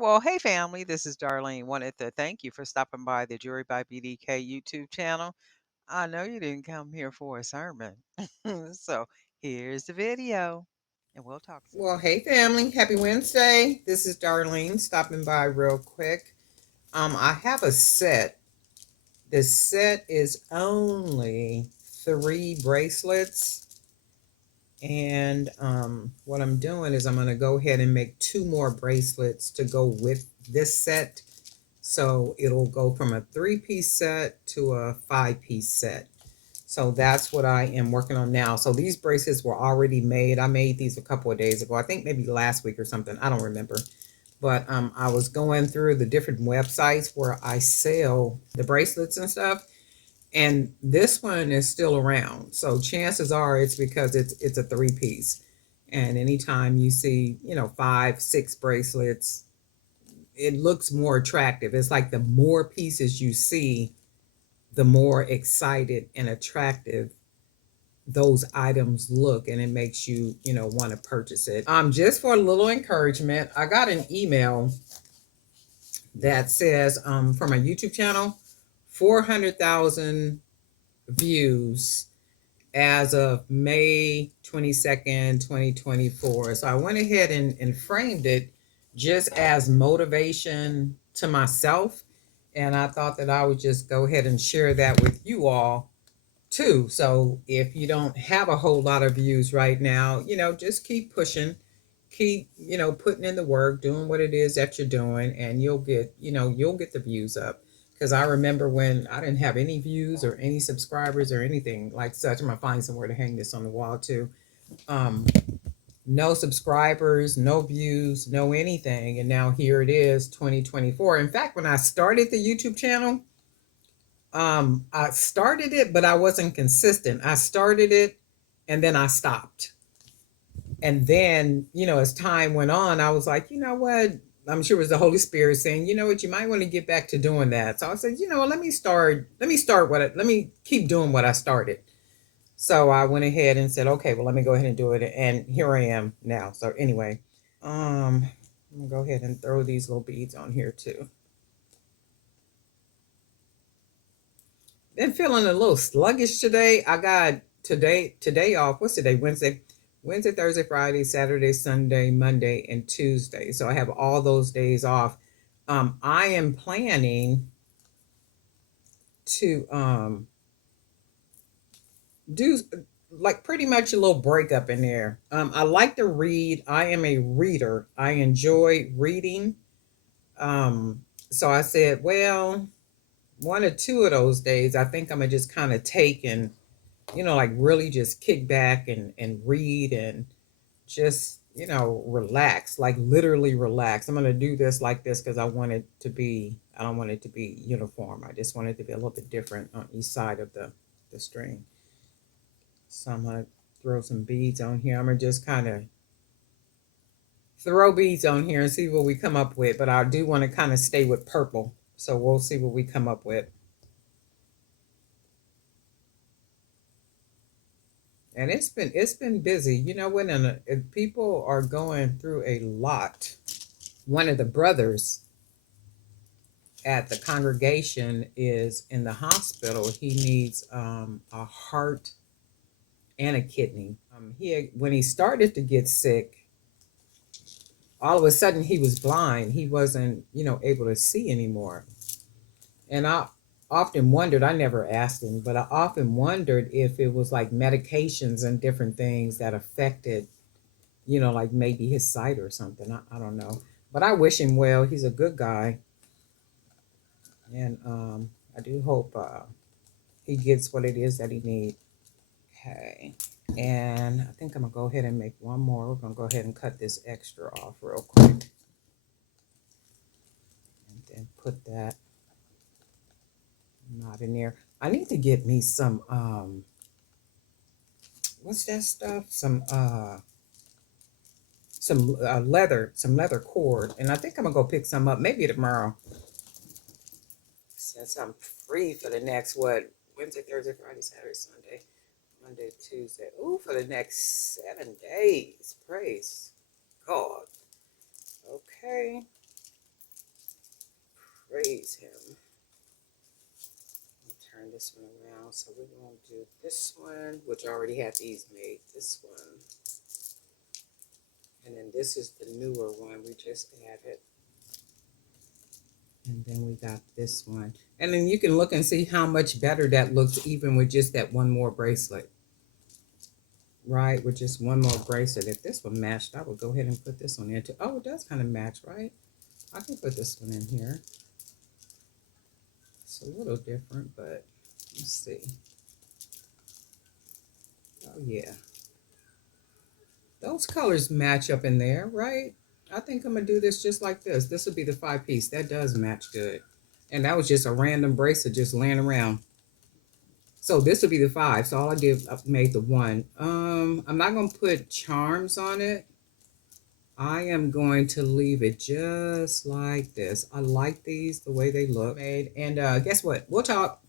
Well, hey family, this is Darlene. Wanted to thank you for stopping by the Jury by BDK YouTube channel. I know you didn't come here for a sermon. So here's the video, and we'll talk soon. Well, hey family, happy Wednesday. This is Darlene stopping by real quick. I have a set. The set is only 3 bracelets. And what I'm doing is I'm going to go ahead and make 2 more bracelets to go with this set. So it'll go from a 3-piece set to a 5-piece set. So that's what I am working on now. So these bracelets were already made. I made these a couple of days ago. I think maybe last week or something. I don't remember. But I was going through the different websites where I sell the bracelets and stuff. And this one is still around. So chances are it's because it's a 3-piece. And anytime you see, 5, 6 bracelets, it looks more attractive. It's like the more pieces you see, the more excited and attractive those items look, and it makes you want to purchase it. Just for a little encouragement, I got an email that says from a YouTube channel, 400,000 views as of May 22nd, 2024. So I went ahead and framed it just as motivation to myself, and I thought that I would just go ahead and share that with you all too. So if you don't have a whole lot of views right now, just keep pushing, keep, putting in the work, doing what it is that you're doing, and you'll get the views up. Because I remember when I didn't have any views or any subscribers or anything like such. I'm gonna find somewhere to hang this on the wall too. Um, no subscribers, no views, no anything, and now here it is, 2024. In fact, when I started the YouTube channel, I started it, but I wasn't consistent. I started it and then I stopped. And then, as time went on, I was like, you know what? I'm sure it was the Holy Spirit saying, you know what, you might want to get back to doing that. So I said, let me keep doing what I started. So I went ahead and said, okay, well, let me go ahead and do it. And here I am now. So anyway, I'm gonna go ahead and throw these little beads on here too. Been feeling a little sluggish today. I got today off. What's today? Wednesday, Thursday, Friday, Saturday, Sunday, Monday, and Tuesday. So I have all those days off. I am planning to do like pretty much a little breakup in there. I like to read. I am a reader. I enjoy reading. Um, so I said, well, 1 or 2 of those days, I think I'm gonna just kind of take and like really just kick back and read and just, relax, like literally relax. I'm going to do this like this because I don't want it to be uniform. I just want it to be a little bit different on each side of the string. So I'm going to throw some beads on here. I'm going to just kind of throw beads on here and see what we come up with. But I do want to kind of stay with purple. So we'll see what we come up with. And it's been busy. When people are going through a lot. One of the brothers at the congregation is in the hospital. He needs a heart and a kidney. When he started to get sick, all of a sudden he was blind. He wasn't, able to see anymore. And I often wondered, I never asked him, but I often wondered if it was like medications and different things that affected, like maybe his sight or something. I don't know. But I wish him well. He's a good guy. And I do hope he gets what it is that he needs. Okay. And I think I'm going to go ahead and make one more. We're going to go ahead and cut this extra off real quick. And then put that knot in there. I need to get me some, what's that stuff? Some leather cord. And I think I'm going to go pick some up maybe tomorrow. Since I'm free for the next, Wednesday, Thursday, Friday, Saturday, Sunday, Monday, Tuesday. Ooh, for the next 7 days. Praise God. Okay. praise him. Turn this one around. So we're going to do this one, which I already had these made. This one. And then this is the newer one we just added. And then we got this one. And then you can look and see how much better that looks even with just that one more bracelet. Right, with just one more bracelet. If this one matched, I would go ahead and put this one in too. Oh, it does kind of match, right? I can put this one in here. It's a little different, but let's see. Oh, yeah. Those colors match up in there, right? I think I'm going to do this just like this. This would be the 5-piece. That does match good. And that was just a random bracelet just laying around. So this would be the 5. So all I did, I made the 1. I'm not going to put charms on it. I am going to leave it just like this. I like these, the way they look. Made. And guess what? We'll talk.